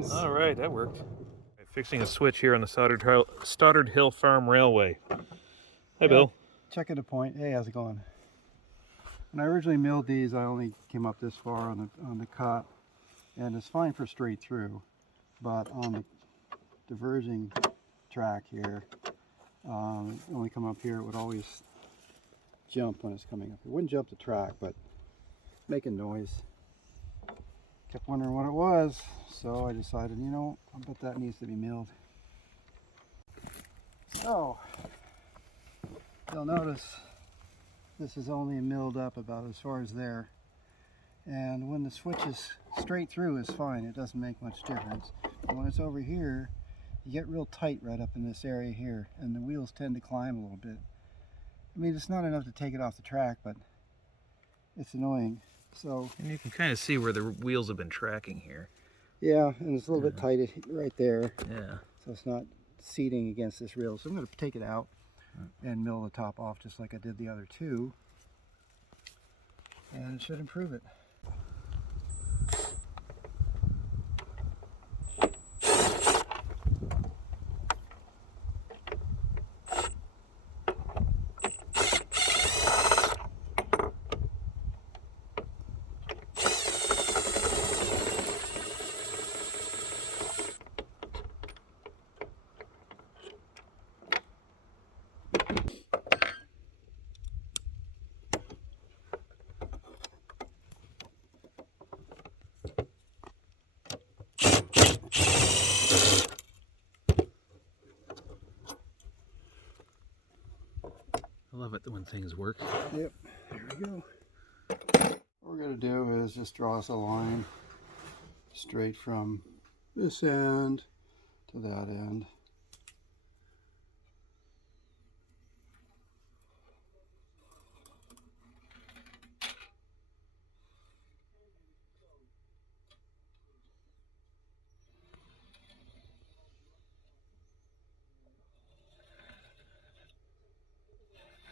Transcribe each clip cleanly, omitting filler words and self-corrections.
Congratulations. All right, that worked. Fixing a switch here on the Stoddard Hill Farm Railway. Hi, Bill. Checking the point. Hey, how's it going? When I originally milled these, I only came up this far on the cut, and it's fine for straight through, but on the diverging track here, only come up here, it would always jump when it's coming up. It wouldn't jump the track, but making noise. Kept wondering what it was, so I decided, you know, I bet that needs to be milled. So, you'll notice this is only milled up about as far as there. And when the switch is straight through is fine, it doesn't make much difference. But when it's over here, you get real tight right up in this area here, and the wheels tend to climb a little bit. I mean, it's not enough to take it off the track, but it's annoying. So, and you can kind of see where the wheels have been tracking here. Yeah, and it's a little bit tight right there. Yeah. So it's not seating against this rail. So I'm going to take it out and mill the top off just like I did the other two. And it should improve it. I love it when things work. Yep, there we go. What we're going to do is just draw us a line straight from this end to that end.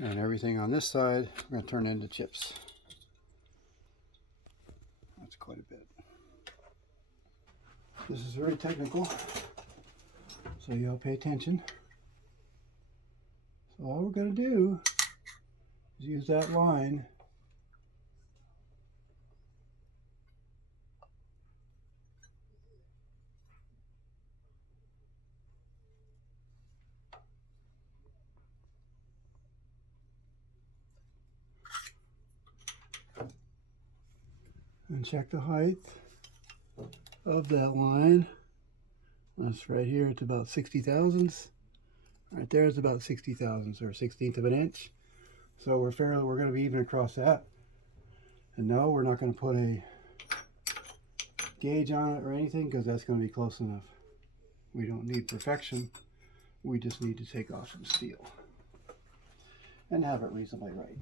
And everything on this side, we're going to turn into chips. That's quite a bit. This is very technical, so you all pay attention. So all we're going to do is use that line and check the height of that line. That's right here, it's about 60 thousandths. Right there is about 60 thousandths, or 1/16 of an inch. So we're going to be even across that. And no, we're not going to put a gauge on it or anything, because that's going to be close enough. We don't need perfection. We just need to take off some steel and have it reasonably right.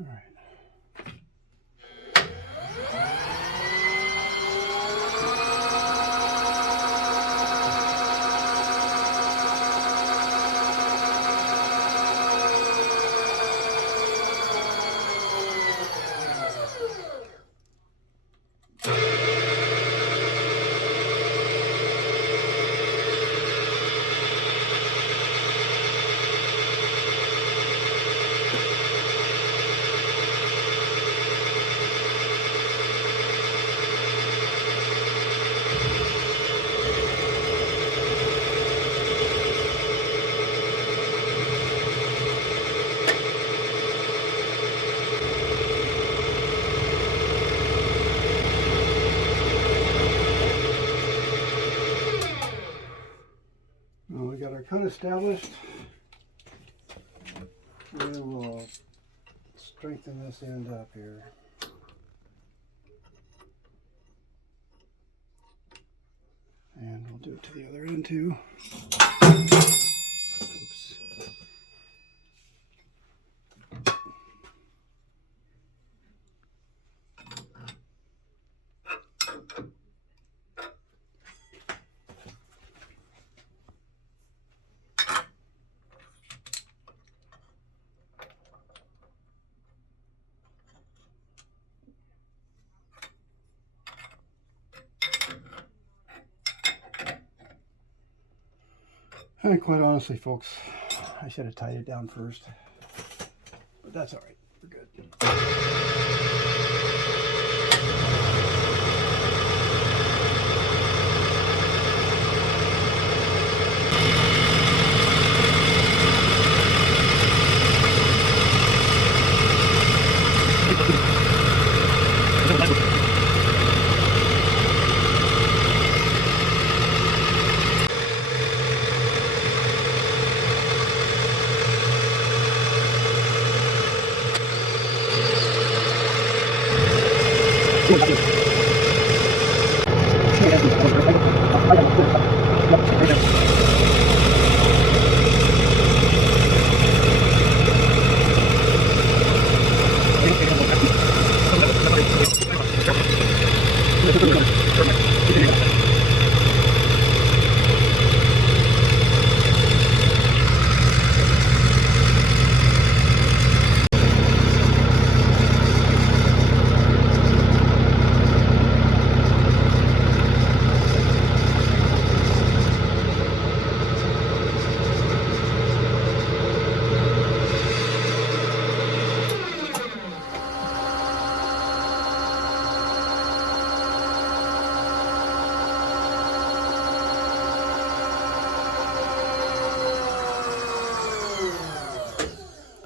All right. Well, we got our cut established. We will strengthen this end up here. And we'll do it to the other end too. Oops. And quite honestly, folks, I should have tied it down first. But that's all right. We're good.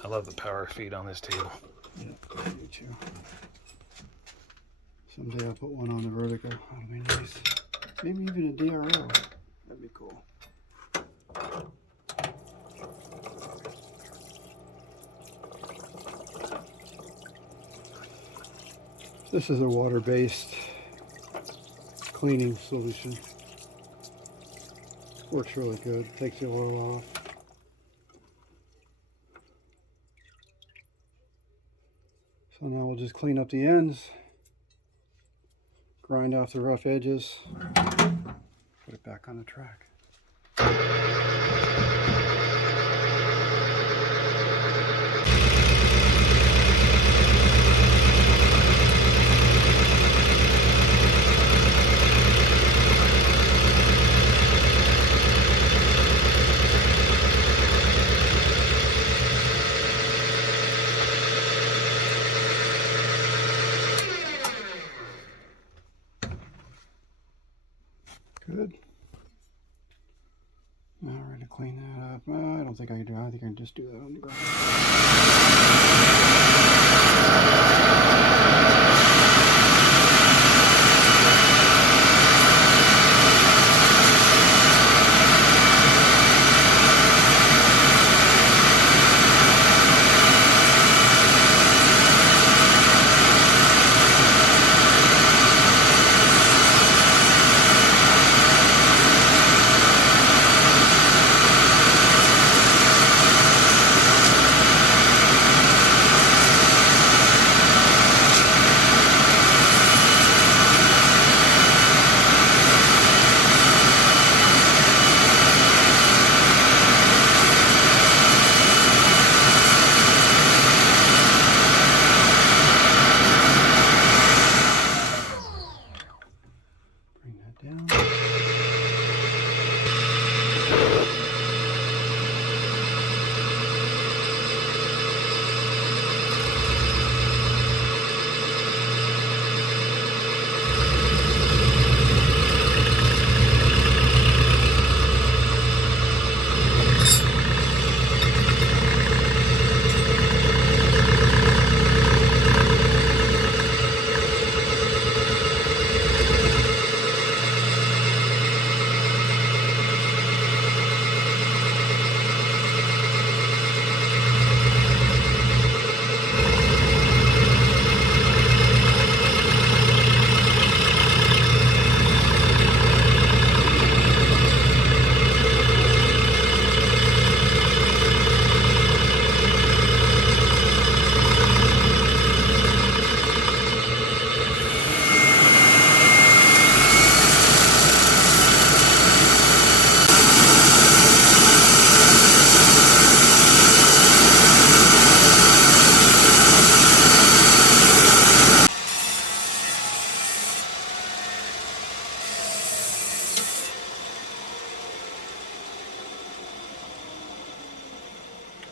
I love the power feed on this table. Yeah, me too. Someday I'll put one on the vertical. That'll be nice. Maybe even a DRO. That'd be cool. This is a water-based cleaning solution. Works really good. Takes the oil off. So now we'll just clean up the ends, grind off the rough edges, put it back on the track. Good. Now we're going to clean that up. I don't think I can do it. I think I can just do that on the ground.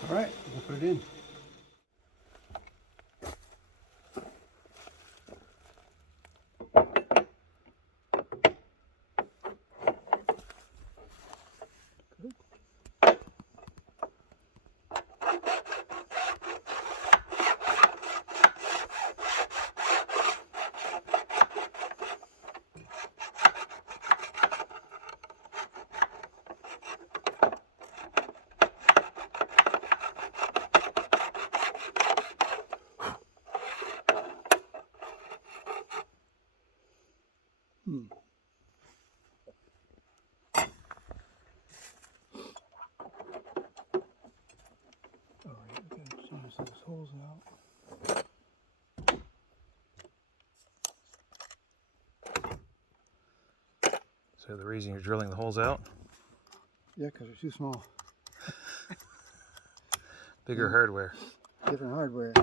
All right, we'll put it in. Oh, yeah, we gotta change those holes out. So the reason you're drilling the holes out? Yeah, because they're too small. Bigger hardware. Different hardware.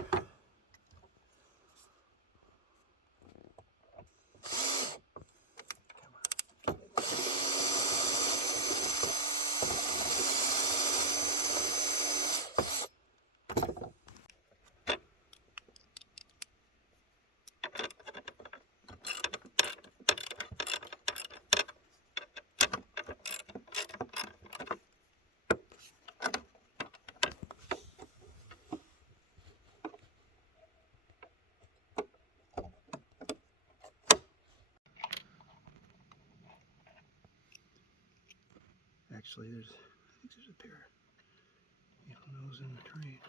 Actually, I think there's a pair of yellow nose in the train.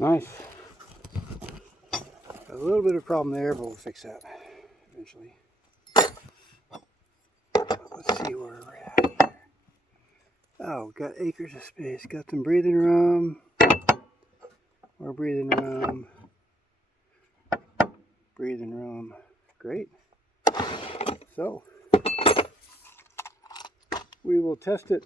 Nice. A little bit of problem there, but we'll fix that eventually. Let's see where we're at here. Oh, got acres of space. Got some breathing room. More breathing room. Breathing room. Great. So, we will test it.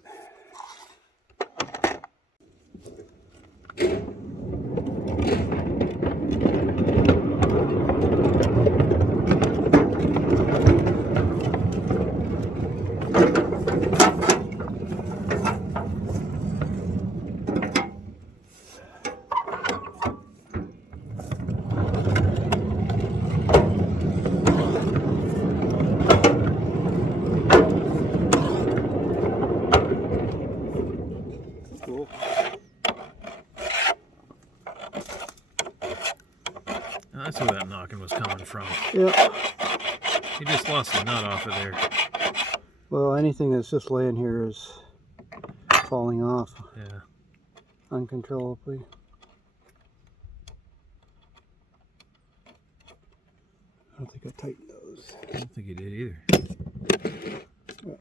Cool. That's where that knocking was coming from. Yeah. He just lost the nut off of there. Well, anything that's just laying here is falling off Yeah. uncontrollably. don't think I tightened those. I don't think you did either. Well,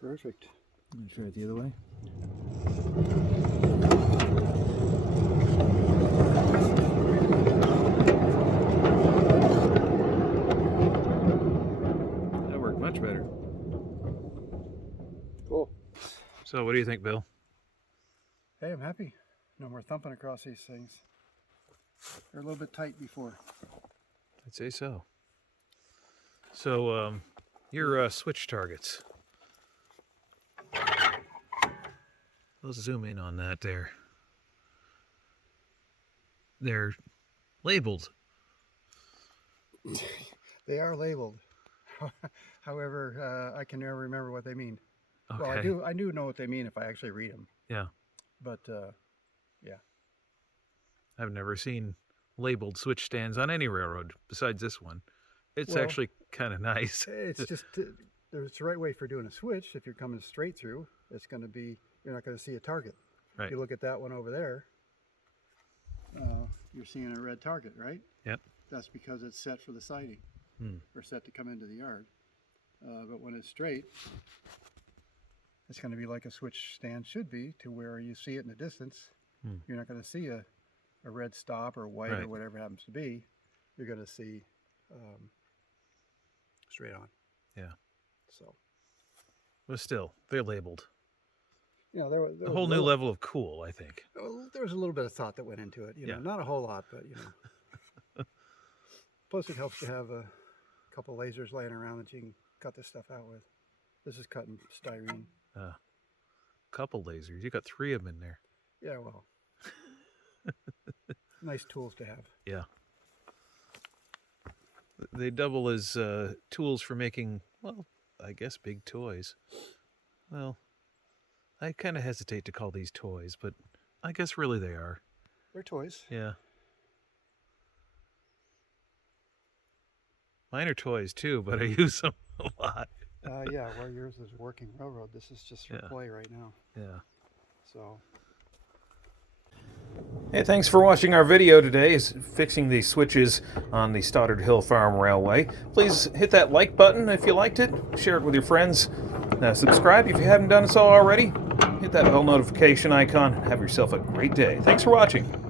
perfect. Let me try it the other way. That worked much better. Cool. So what do you think, Bill? Hey, I'm happy. No more thumping across these things. They're a little bit tight before. I'd say so. So your switch targets. Let's zoom in on that there. They're labeled. They are labeled. However, I can never remember what they mean. Okay. Well, I do know what they mean if I actually read them. Yeah. But, yeah. I've never seen labeled switch stands on any railroad besides this one. It's Well, actually kind of nice. It's just, there's the right way for doing a switch. If you're coming straight through, it's going to be, you're not going to see a target. Right. If you look at that one over there, you're seeing a red target, right? Yep. That's because it's set for the siding or set to come into the yard. But when it's straight, it's going to be like a switch stand should be, to where you see it in the distance. You're not going to see a red stop or white or whatever it happens to be. You're going to see straight on. Yeah. So. But still, they're labeled. You know, there was A whole new level of cool, I think. There was a little bit of thought that went into it. You know, not a whole lot, but you know. Plus, it helps to have a couple lasers laying around that you can cut this stuff out with. This is cutting styrene. Couple lasers. You got 3 of them in there. Yeah, well. Nice tools to have. Yeah. They double as tools for making, well, I guess big toys. Well, I kind of hesitate to call these toys, but I guess really they are. They're toys. Yeah. Mine are toys too, but I use them a lot. Yeah, well, yours is working railroad. This is just for play right now. Yeah. So. Hey, thanks for watching our video today, is fixing the switches on the Stoddard Hill Farm Railway. Please hit that like button if you liked it, share it with your friends, subscribe if you haven't done so already, hit that bell notification icon, have yourself a great day. Thanks for watching.